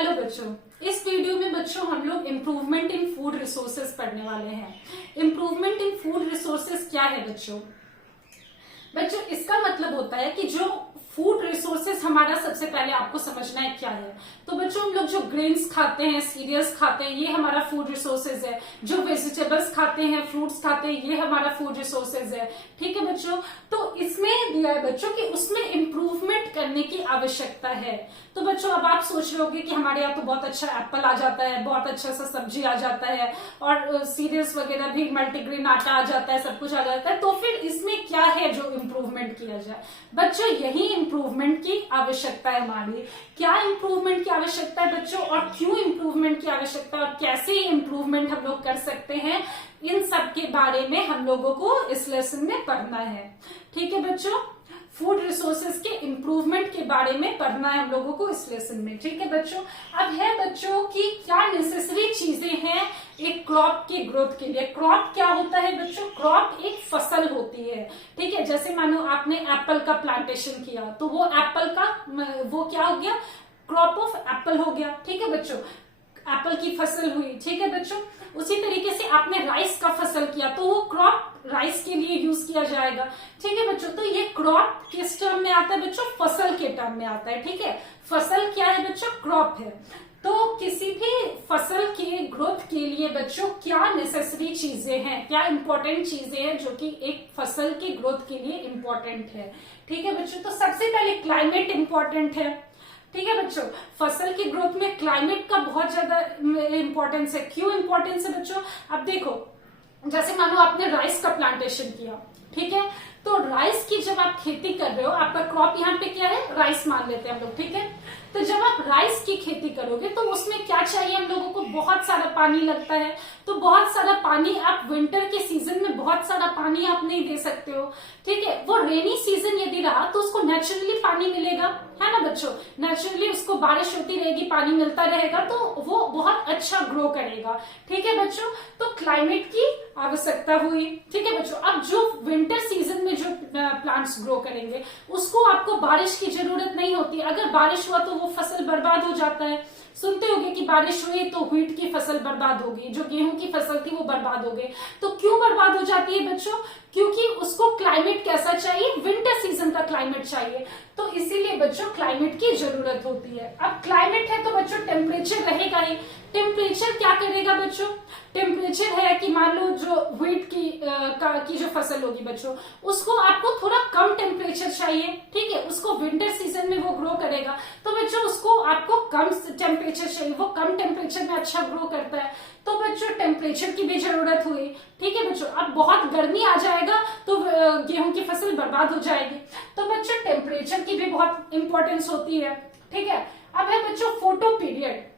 Hello बच्चों, इस video में बच्चों हम लोग इम्प्रूवमेंट इन फूड रिसोर्सेज पढ़ने वाले हैं। इम्प्रूवमेंट इन फूड रिसोर्सेज क्या है बच्चों? बच्चों इसका मतलब होता है कि जो फूड रिसोर्सेज हमारा सबसे पहले आपको समझना है क्या है। तो बच्चों हम लोग जो ग्रेन्स खाते हैं, सीरियल्स खाते हैं, ये हमारा फूड रिसोर्सेज है। जो वेजिटेबल्स खाते हैं, फ्रूट्स खाते हैं, ये हमारा फूड रिसोर्सेज है। ठीक है बच्चों, तो इसमें दिया है बच्चों कि उसमें इम्प्रूवमेंट करने की आवश्यकता है। तो बच्चों अब आप सोच रहे होंगे कि हमारे यहाँ तो बहुत अच्छा एप्पल आ जाता है, बहुत अच्छा सा सब्जी आ जाता है और सीरियल्स वगैरह भी, मल्टीग्रेन आटा आ जाता है, सब कुछ आ जाता है, तो फिर इसमें क्या है जो इम्प्रूवमेंट किया जाए? बच्चों यही इम्प्रूवमेंट की आवश्यकता है हमारी। क्या इम्प्रूवमेंट की आवश्यकता है बच्चों, और क्यों इम्प्रूवमेंट की आवश्यकता है, और कैसे इम्प्रूवमेंट हम लोग कर सकते हैं, इन सब के बारे में हम लोगों को इस लेसन में पढ़ना है। ठीक है बच्चों, फूड रिसोर्सेज के इम्प्रूवमेंट के बारे में पढ़ना है हम लोगों को इस लेसन में। ठीक है बच्चों, अब है बच्चों की क्या नेसेसरी चीजें हैं एक क्रॉप के ग्रोथ के लिए। क्रॉप क्या होता है बच्चों? क्रॉप एक फसल होती है। ठीक है, जैसे मानो आपने एप्पल का प्लांटेशन किया तो वो एप्पल का वो क्या हो गया? क्रॉप ऑफ एप्पल हो गया। ठीक है बच्चों, एप्पल की फसल हुई। ठीक है बच्चों, उसी तरीके से आपने राइस का फसल किया तो वो क्रॉप राइस के लिए यूज किया जाएगा। ठीक है बच्चों, तो ये क्रॉप किस टर्म में आता है बच्चों? फसल के टर्म में आता है। ठीक है, फसल क्या है बच्चों? क्रॉप है। तो किसी भी फसल के ग्रोथ के लिए बच्चों क्या नेसेसरी चीजें हैं, क्या इंपॉर्टेंट चीजें हैं जो कि एक फसल के ग्रोथ के लिए इंपॉर्टेंट है? ठीक है बच्चों, तो सबसे पहले क्लाइमेट इंपॉर्टेंट है। ठीक है बच्चों, फसल की ग्रोथ में क्लाइमेट का बहुत ज्यादा इंपॉर्टेंस है। क्यों इंपॉर्टेंस है बच्चों? अब देखो, जैसे मानो आपने राइस का प्लांटेशन किया, ठीक है, तो राइस की जब आप खेती कर रहे हो, आपका क्रॉप यहाँ पे क्या है? राइस मान लेते हैं हम लोग। ठीक है, तो जब आप राइस की खेती करोगे तो उसमें क्या चाहिए हम लोगों को? बहुत सारा पानी लगता है। तो बहुत सारा पानी आप विंटर के सीजन में बहुत सारा पानी आप नहीं दे सकते हो। ठीक है, वो रेनी सीजन यदि रहा तो उसको नेचुरली पानी मिलेगा, है ना बच्चों? नेचुरली उसको बारिश होती रहेगी, पानी मिलता रहेगा, तो वो बहुत अच्छा ग्रो करेगा। ठीक है बच्चों, तो क्लाइमेट की आवश्यकता हुई। ठीक है बच्चों, अब जो विंटर सीजन में जो प्लांट्स ग्रो करेंगे उसको आपको बारिश की जरूरत नहीं होती। अगर बारिश हुआ तो वो फसल बर्बाद हो जाता है। सुनते होंगे कि बारिश हुई तो व्हीट की फसल बर्बाद होगी, जो गेहूं की फसल थी वो बर्बाद हो गई। तो क्यों बर्बाद हो जाती है बच्चों? क्योंकि उसको क्लाइमेट कैसा चाहिए? विंटर सीजन का क्लाइमेट चाहिए। तो इसीलिए बच्चों क्लाइमेट की जरूरत होती है। अब क्लाइमेट है तो बच्चों टेम्परेचर रहेगा ही। टेम्परेचर क्या करेगा बच्चों? टेम्परेचर है कि मान लो जो व्हीट की जो फसल होगी बच्चों, उसको आपको थोड़ा कम टेम्परेचर चाहिए। ठीक है, उसको विंटर सीजन में वो ग्रो करेगा, तो बच्चों उसको आपको कम टेम्परेचर चाहिए, वो कम टेम्परेचर में अच्छा ग्रो करता है। तो बच्चों टेम्परेचर की भी जरूरत हुई। ठीक है बच्चों, अब बहुत गर्मी आ जाएगा तो गेहूं की फसल बर्बाद हो जाएगी। तो बच्चों टेम्परेचर की भी बहुत इंपॉर्टेंस होती है। ठीक है, अब है बच्चों फोटो पीरियड।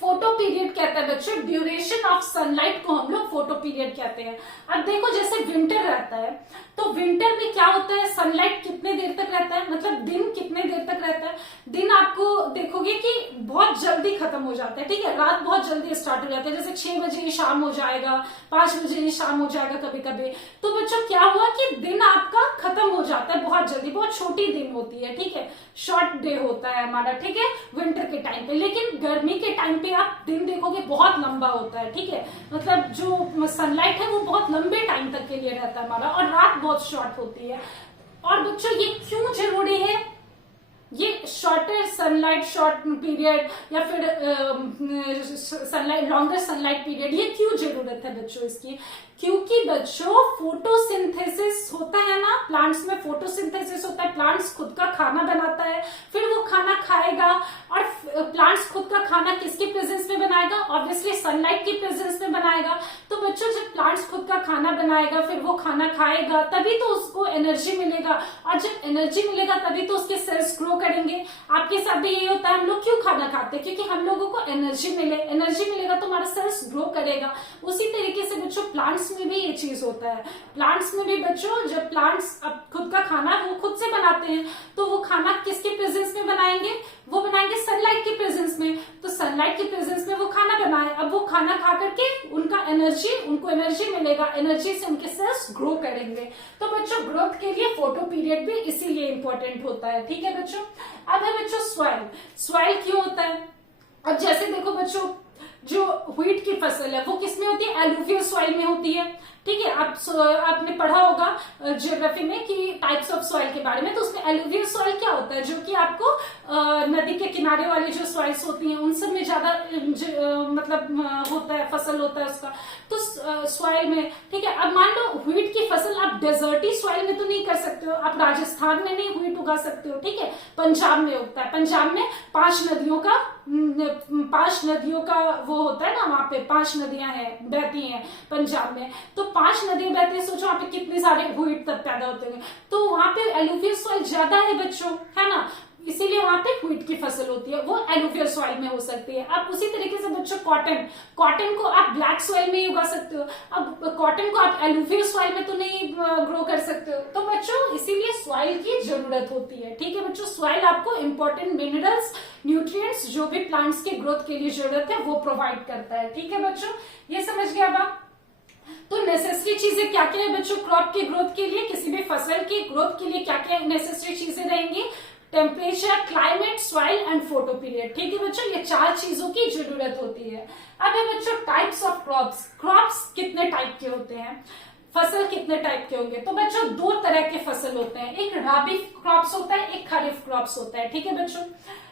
फोटो पीरियड कहता है बच्चों ड्यूरेशन ऑफ सनलाइट को हम लोग फोटो पीरियड कहते हैं। अब देखो जैसे विंटर रहता है तो विंटर में क्या होता है? सनलाइट कितने देर तक रहता है, मतलब दिन कितने देर तक रहता है? दिन आपको देखोगे कि बहुत जल्दी खत्म हो जाता है। ठीक है, रात बहुत जल्दी स्टार्ट हो जाता है, जैसे 6 बजे ही शाम हो जाएगा, 5 बजे ही शाम हो जाएगा कभी कभी। तो बच्चों क्या हुआ कि दिन आपका खत्म हो जाता है बहुत जल्दी, बहुत छोटी दिन होती है। ठीक है, शॉर्ट डे होता है हमारा। ठीक है, विंटर के टाइम पे। लेकिन गर्मी के टाइम पे आप दिन देखोगे बहुत लंबा होता है। ठीक है, मतलब जो सनलाइट है वो बहुत लंबे टाइम तक के लिए रहता है हमारा, और रात बहुत शॉर्ट होती है। और बच्चों ये क्यों जरूरी है? ये शॉर्टर सनलाइट, शॉर्ट पीरियड, या फिर सनलाइट, लॉन्गर सनलाइट पीरियड, ये क्यों जरूरत है बच्चों इसकी? क्योंकि बच्चों फोटोसिंथेसिस होता है ना, प्लांट्स में फोटोसिंथेसिस होता है। प्लांट्स खुद का खाना बनाता है, फिर वो खाना खाएगा, और प्लांट्स खुद का खाना किसके प्रेजेंस में बनाएगा? ऑब्वियसली सनलाइट की प्रेजेंस में बनाएगा। तो बच्चों जब प्लांट्स खुद का खाना बनाएगा, फिर वो खाना खाएगा, तभी तो उसको एनर्जी मिलेगा, और जब एनर्जी मिलेगा तभी तो उसके सेल्स ग्रो करेंगे। आपके साथ भी यही होता है। हम लोग क्यों खाना खाते हैं? क्योंकि हम लोगों को एनर्जी मिले, एनर्जी मिलेगा तो हमारा सेल्स ग्रो करेगा। उसी तरीके से बच्चों प्लांट्स में भी ये चीज होता है। प्लांट्स में भी बच्चों जब प्लांट्स अब खुद का खाना वो खुद से बनाते हैं, तो वो खाना किसके प्रेजेंस में बनाएंगे? वो बनाएंगे सनलाइट की प्रेजेंस में। तो सनलाइट की प्रेजेंस में वो खाना बनाए, अब वो खाना खा करके उनको एनर्जी मिलेगा, एनर्जी से उनके सेल्स ग्रो करेंगे। तो बच्चों ग्रोथ के लिए फोटो पीरियड भी इसीलिए इंपॉर्टेंट होता है। ठीक है बच्चों, अब है बच्चों सॉइल। सॉइल क्यों होता है? अब जैसे देखो बच्चों, जो व्हीट की फसल है वो किस में होती है, एलुवियल सॉइल में होती है। ठीक है, आपने पढ़ा होगा ज्योग्राफी में कि टाइप्स ऑफ सॉइल के बारे में, तो उसमें एलुवियल सॉइल क्या होता है, जो कि आपको नदी के किनारे वाली जो सॉइल्स होती हैं उन सब में ज्यादा मतलब होता है, फसल होता है उसका, तो सॉइल में। ठीक है, अब मान लो व्हीट की फसल आप डेजर्टी सॉइल में तो नहीं कर सकते हो, आप राजस्थान में नहीं व्हीट उगा सकते हो। ठीक है, पंजाब में उगता है, पंजाब में 5 नदियों का वो होता है ना, वहां पे 5 नदियां हैं, बहती हैं पंजाब में, तो 5 नदियां बहती हैं, सोचो वहां पे कितने सारे व्हीट तब पैदा होते हैं, तो वहां पे एलुवियल सॉइल ज्यादा है बच्चों, है ना, इसीलिए वहां पे व्हीट की फसल होती है, वो एलुवियल सॉइल में हो सकती है। अब उसी तरीके से बच्चों कॉटन को आप ब्लैक सॉइल में ही उगा सकते हो, अब कॉटन को आप एलुवियल सॉइल में तो नहीं ग्रो कर सकते हो। तो बच्चों इसीलिए सॉइल की जरूरत होती है। ठीक है बच्चों, सॉइल आपको इंपॉर्टेंट मिनरल्स, न्यूट्रिएंट्स जो भी प्लांट्स के ग्रोथ के लिए जरूरत है वो प्रोवाइड करता है। ठीक है बच्चों, ये समझ गया आप। तो नेसेसरी चीजें क्या क्या है बच्चों क्रॉप के ग्रोथ के लिए, किसी भी फसल की ग्रोथ के लिए क्या क्या नेसेसरी चीजें रहेंगी, temperature, climate, soil and photo period. ठीक है बच्चों, ये 4 चीजों की जरूरत होती है। अब है बच्चों टाइप्स ऑफ क्रॉप्स, क्रॉप्स कितने टाइप के होते हैं, फसल कितने टाइप के होंगे, तो बच्चों 2 तरह के फसल होते हैं, एक राबी क्रॉप्स होता है, एक खरीफ क्रॉप्स होता है। ठीक है बच्चों,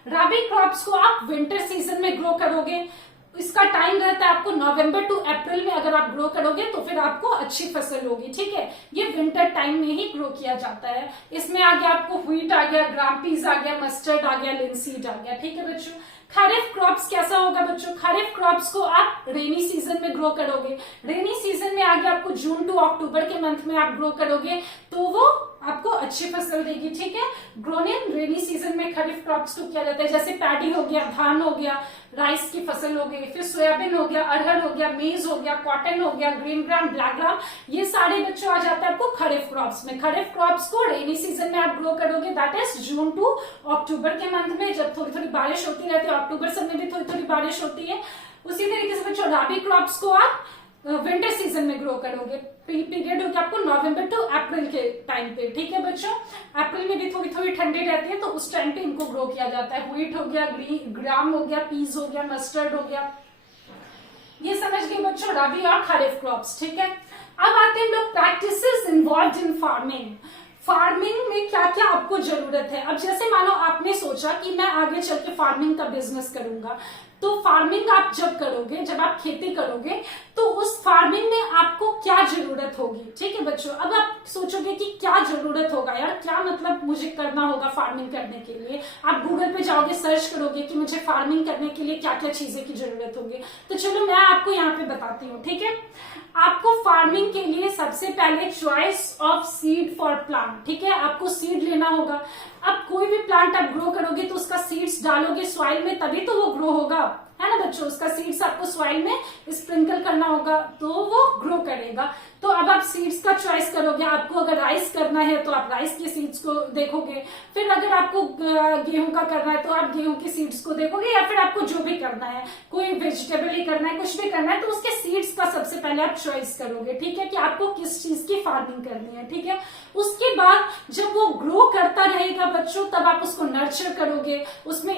राबी क्रॉप्स को आप विंटर सीजन में ग्रो करोगे, इसका टाइम रहता है आपको नवंबर टू अप्रैल में, अगर आप ग्रो करोगे तो फिर आपको अच्छी फसल होगी। ठीक है, ये विंटर टाइम में ही ग्रो किया जाता है। इसमें आ गया आपको व्हीट आ गया, ग्राम पीस आ गया, मस्टर्ड आ गया, लिनसीड आ गया। ठीक है बच्चों, खरीफ क्रॉप्स कैसा होगा बच्चों, खरीफ क्रॉप्स को आप रेनी सीजन में ग्रो करोगे, रेनी सीजन में आगे आपको जून टू अक्टूबर के मंथ में आप ग्रो करोगे तो वो आपको अच्छी फसल देगी। ठीक है, ग्रोन इन रेनी सीजन में खरीफ क्रॉप्स को किया जाता है, जैसे पैडी हो गया, धान हो गया, राइस की फसल हो गई, फिर सोयाबीन हो गया, अरहर हो गया, मेज हो गया, कॉटन हो गया, ग्रीन ग्राम, ब्लैक ग्राम, ये सारे बच्चों आ जाता है आपको खरीफ क्रॉप्स में। खरीफ क्रॉप्स को रेनी सीजन में आप ग्रो करोगे, दैट इज जून टू अक्टूबर के मंथ में, जब थोड़ी थोड़ी बारिश होती रहती है, अक्टूबर सब में भी थोड़ी थोड़ी बारिश होती है। उसी तरीके से बच्चों राबी क्रॉप्स को आप विंटर सीजन में ग्रो करोगे, पीरियड होगा आपको नवंबर टू अप्रैल के टाइम पे। ठीक है बच्चों, अप्रैल में भी थोड़ी थोड़ी ठंडी रहती है तो उस टाइम पे इनको ग्रो किया जाता है। व्हीट हो गया, ग्राम हो गया, पीस हो गया, मस्टर्ड हो गया, ये समझ गए बच्चों रबी और खरीफ क्रॉप्स। ठीक है, अब आते हैं लोग प्रैक्टिसेस इन्वॉल्व्ड इन फार्मिंग। फार्मिंग में क्या क्या आपको जरूरत है। अब जैसे मानो आपने सोचा कि मैं आगे चल के फार्मिंग का बिजनेस करूंगा, तो फार्मिंग आप जब करोगे, जब आप खेती करोगे तो उस फार्मिंग में आपको क्या जरूरत होगी। ठीक है बच्चों, अब आप सोचोगे कि क्या जरूरत होगा यार, क्या मतलब मुझे करना होगा फार्मिंग करने के लिए, आप गूगल पे जाओगे, सर्च करोगे कि मुझे फार्मिंग करने के लिए क्या क्या चीजें की जरूरत होगी। तो चलो मैं आपको यहाँ पे बताती हूँ। ठीक है, आपको फार्मिंग के लिए सबसे पहले choice of seed for plant. ठीक है, आपको सीड लेना होगा। अब कोई भी प्लांट आप ग्रो करोगे तो उसका सीड्स डालोगे सॉइल में, तभी तो वो ग्रो होगा, है ना बच्चों, उसका सीड्स आपको सॉइल में स्प्रिंकल करना होगा तो वो ग्रो करेगा। तो अब आप सीड्स का चॉइस करोगे, आपको अगर राइस करना है तो आप राइस के सीड्स को देखोगे, फिर अगर आपको गेहूं का करना है तो आप गेहूं के सीड्स को देखोगे, या फिर आपको जो भी करना है, कोई वेजिटेबल ही करना है, कुछ भी करना है, तो उसके सीड्स का सबसे पहले आप चॉइस करोगे। ठीक है, कि आपको किस चीज की फार्मिंग करनी है। ठीक है, उसके बाद जब वो ग्रो करता रहेगा बच्चों, तब आप उसको नर्चर करोगे, उसमें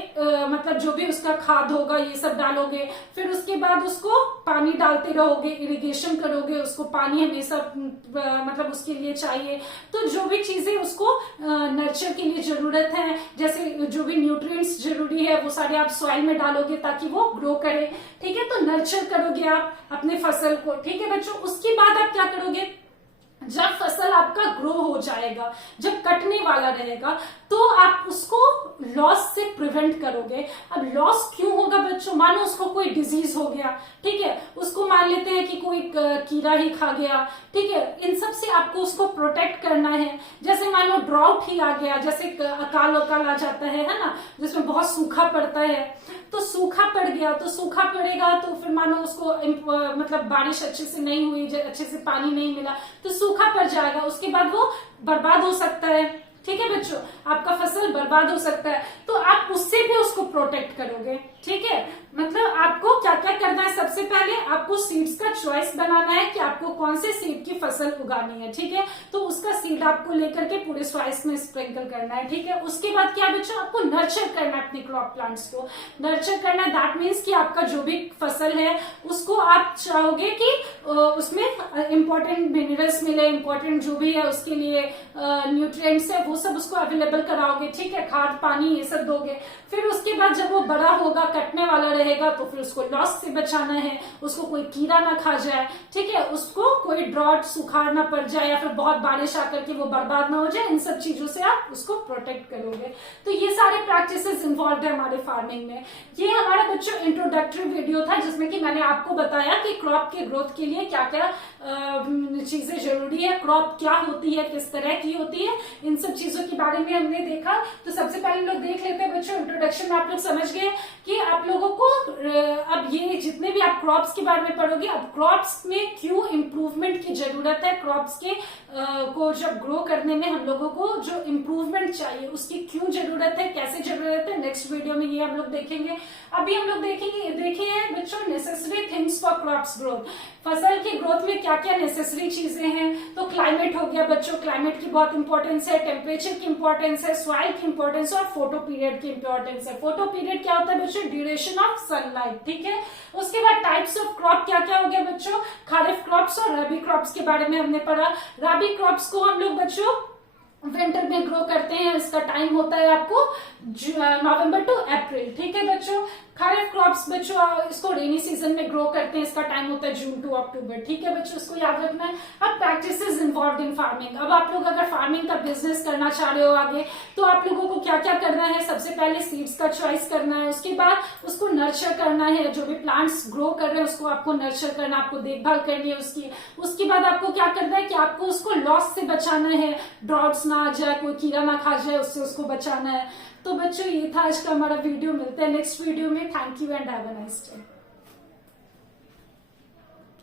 मतलब जो भी उसका खाद होगा ये सब डालोगे, फिर उसके बाद उसको पानी डालते रहोगे, इरिगेशन करोगे, उसको पानी हमेशा मतलब उसके लिए चाहिए। तो जो भी चीजें उसको नर्चर के लिए जरूरत है, जैसे जो भी न्यूट्रिएंट्स जरूरी है वो सारे आप सॉइल में डालोगे ताकि वो ग्रो करे। ठीक है, तो नर्चर करोगे आप अपने फसल को। ठीक है बच्चों, उसके बाद आप क्या करोगे, जब फसल आपका ग्रो हो जाएगा, जब कटने वाला रहेगा, तो आप उसको लॉस से प्रिवेंट करोगे। अब लॉस क्यों होगा बच्चों, मानो उसको कोई डिजीज हो गया, ठीक है, उसको मान लेते हैं कि कोई कीड़ा ही खा गया, ठीक है, इन सब से आपको उसको प्रोटेक्ट करना है। जैसे मानो ड्राउट ही आ गया, जैसे अकाल आ जाता है ना, जिसमें बहुत सूखा पड़ता है, तो सूखा पड़ गया, तो सूखा पड़ेगा तो फिर मानो उसको मतलब बारिश अच्छे से नहीं हुई, अच्छे से पानी नहीं मिला, तो सूखा पड़ जाएगा, उसके बाद वो बर्बाद हो सकता है। ठीक है बच्चों, आपका फसल बर्बाद हो सकता है, तो आप उससे भी उसको प्रोटेक्ट करोगे। ठीक है, मतलब आपको क्या क्या करना है, सबसे पहले आप आपको सीड्स का चॉइस बनाना है कि आपको कौन से सीड की फसल उगानी है, ठीक है। तो उसका सीड आपको लेकर के पूरे सॉइल्स में स्प्रिंकल करना है, ठीक है। उसके बाद क्या बच्चों, आपको नर्चर करना है अपने क्रॉप प्लांट्स को। नर्चर करना दैट मीन्स कि आपका जो भी फसल है उसको आप चाहोगे कि उसमें इंपॉर्टेंट मिनरल्स मिले, इंपॉर्टेंट जो भी है उसके लिए न्यूट्रिएंट्स है वो सब उसको अवेलेबल कराओगे, ठीक है। खाद पानी ये सब दोगे। फिर उसके बाद जब वो बड़ा होगा, कटने वाला रहेगा, तो फिर उसको लॉस से बचाना है, उसको कोई कीड़ा ना खा जाए, ठीक है। उसको कोई ड्रॉट सुखाड़ ना पड़ जाए या फिर बहुत बारिश आकर के वो बर्बाद ना हो जाए। इन सब चीजों से आप उसको प्रोटेक्ट करोगे। तो ये सारे प्रैक्टिसेस इन्वॉल्व है हमारे फार्मिंग में। ये हमारा बच्चों इंट्रोडक्टरी वीडियो था जिसमें कि मैंने आपको बताया कि क्रॉप के ग्रोथ के लिए क्या क्या चीजें जरूरी है, क्रॉप क्या होती है, किस तरह की होती है, इन सब चीजों के बारे में हमने देखा। तो सबसे पहले लोग देख लेते हैं बच्चों, इंट्रोडक्शन में आप लोग समझ गए कि आप लोगों को अब ये जितने भी आप क्रॉप्स के बारे में पढ़ोगे, अब क्रॉप्स में क्यों इम्प्रूवमेंट की जरूरत है, क्रॉप्स के को जब ग्रो करने में हम लोगों को जो इम्प्रूवमेंट चाहिए उसकी क्यों जरूरत है, कैसे जरूरत है, नेक्स्ट वीडियो में ये हम लोग देखेंगे। अभी हम लोग देखेंगे, देखिए बच्चों, necessary things for crops growth. फसल की ग्रोथ में क्या क्या नेसेसरी चीजें हैं। तो क्लाइमेट हो गया बच्चों, क्लाइमेट की बहुत इंपॉर्टेंस है, टेम्परेचर की इंपॉर्टेंस है, सॉइल की इंपॉर्टेंस और फोटो पीरियड की इंपॉर्टेंस है। फोटो पीरियड क्या होता है बच्चों, ड्यूरेशन ऑफ सनलाइट, ठीक है। उसके बाद टाइप्स ऑफ क्रॉप क्या क्या हो गया बच्चों, खारिफ क्रॉप्स और रबी क्रॉप्स के बारे में हमने पढ़ा। रबी क्रॉप्स को हम लोग बच्चों विंटर में ग्रो करते हैं, इसका टाइम होता है आपको नवंबर टू अप्रैल, ठीक है बच्चों। खरीफ क्रॉप्स बच्चों इसको रेनी सीजन में ग्रो करते हैं, इसका टाइम होता है जून टू अक्टूबर, ठीक है बच्चों, इसको याद रखना है। अब प्रैक्टिसेस इन्वॉल्व इन फार्मिंग। अब आप लोग अगर फार्मिंग का बिजनेस करना चाह रहे हो आगे, तो आप लोगों को क्या क्या करना है, सबसे पहले सीड्स का चॉइस करना है, उसके बाद उसको नर्चर करना है, जो भी प्लांट्स ग्रो कर रहे हैं उसको आपको नर्चर करना, आपको देखभाल करनी है उसकी। उसके बाद आपको क्या करना है कि आपको उसको लॉस से बचाना है, ड्रॉट्स ना आ जाए, कोई कीड़ा ना खा जाए, उससे उसको बचाना है। तो बच्चों ये था आज का हमारा वीडियो, मिलते हैं नेक्स्ट वीडियो में। Thank you and have a nice day.